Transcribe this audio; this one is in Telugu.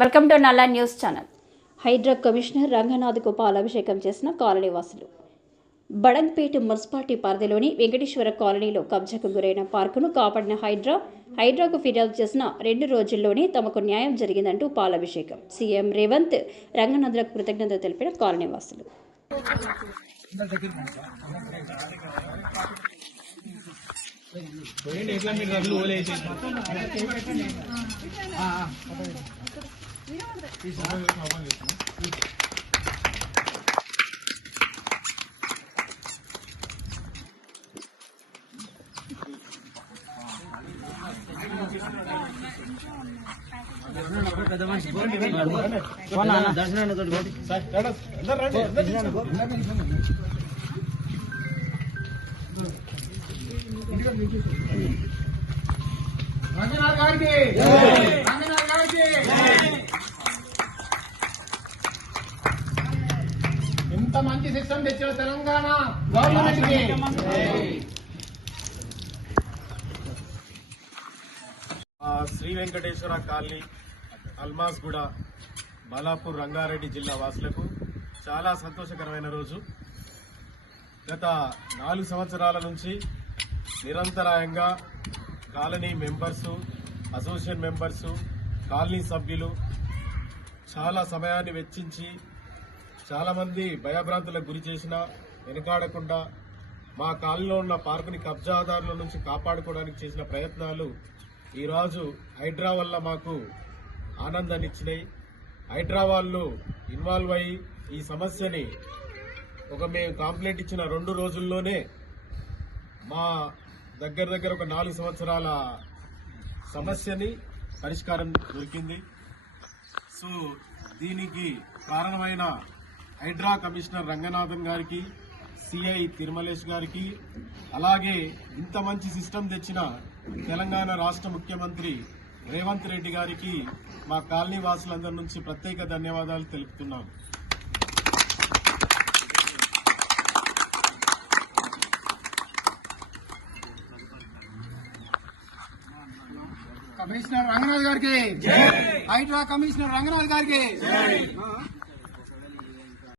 వెల్కమ్ టు నల్లా న్యూస్ ఛానల్. హైడ్రా కమిషనర్ రంగనాథ్కు పాలాభిషేకం చేసిన కాలనీవాసులు. బడంగ్పేట మున్సిపాలిటీ పరిధిలోని వెంకటేశ్వర కాలనీలో కబ్జాకు గురైన పార్కును కాపాడిన హైడ్రాకు ఫిర్యాదు చేసిన 2 రోజుల్లోనే తమకు న్యాయం జరిగిందంటూ పాలాభిషేకం. సీఎం రేవంత్ రంగనాథ్లకు కృతజ్ఞతలు తెలిపిన కాలనీవాసులు. ఇంత మంచి సిస్టమ్ తెచ్చిన తెలంగాణ గవర్నమెంట్ కి శ్రీ వెంకటేశ్వర కాలనీ, అల్మాస్గూడ, బాలాపూర్, రంగారెడ్డి జిల్లా వాసులకు చాలా సంతోషకరమైన రోజు. గత 4 సంవత్సరాల నుంచి నిరంతరాయంగా colony members, association members, colony సభ్యులు చాలా సమయాన్ని వెచ్చించి చాలామంది భయభ్రాంతులకు గురి చేసినా వెనుకాడకుండా మా కాలనీలో ఉన్న పార్కుని కబ్జాదారుల నుంచి కాపాడుకోవడానికి చేసిన ప్రయత్నాలు ఈరోజు హైడ్రా వల్ల మాకు ఆనందాన్ని ఇచ్చినాయి. హైడ్రా వాళ్ళు ఇన్వాల్వ్ అయ్యి ఈ సమస్యని మేము కంప్లైంట్ ఇచ్చిన 2 రోజుల్లోనే మా దగ్గర ఒక 4 సంవత్సరాల సమస్యని పరిష్కారం దొరికింది. సో దీనికి కారణమైన హైడ్రా కమిషనర్ రంగనాథన్ గారికి, సిఐ తిరుమలేష్ గారికి, అలాగే ఇంత మంచి సిస్టమ్ తెచ్చిన తెలంగాణ రాష్ట్ర ముఖ్యమంత్రి రేవంత్ రెడ్డి గారికి మా కాలనీ వాసులందరి నుంచి ప్రత్యేక ధన్యవాదాలు తెలుపుతున్నాం. కమిషనర్ రంగనాథ్ గారికి, హైడ్రా కమిషనర్ రంగనాథ్ గారికి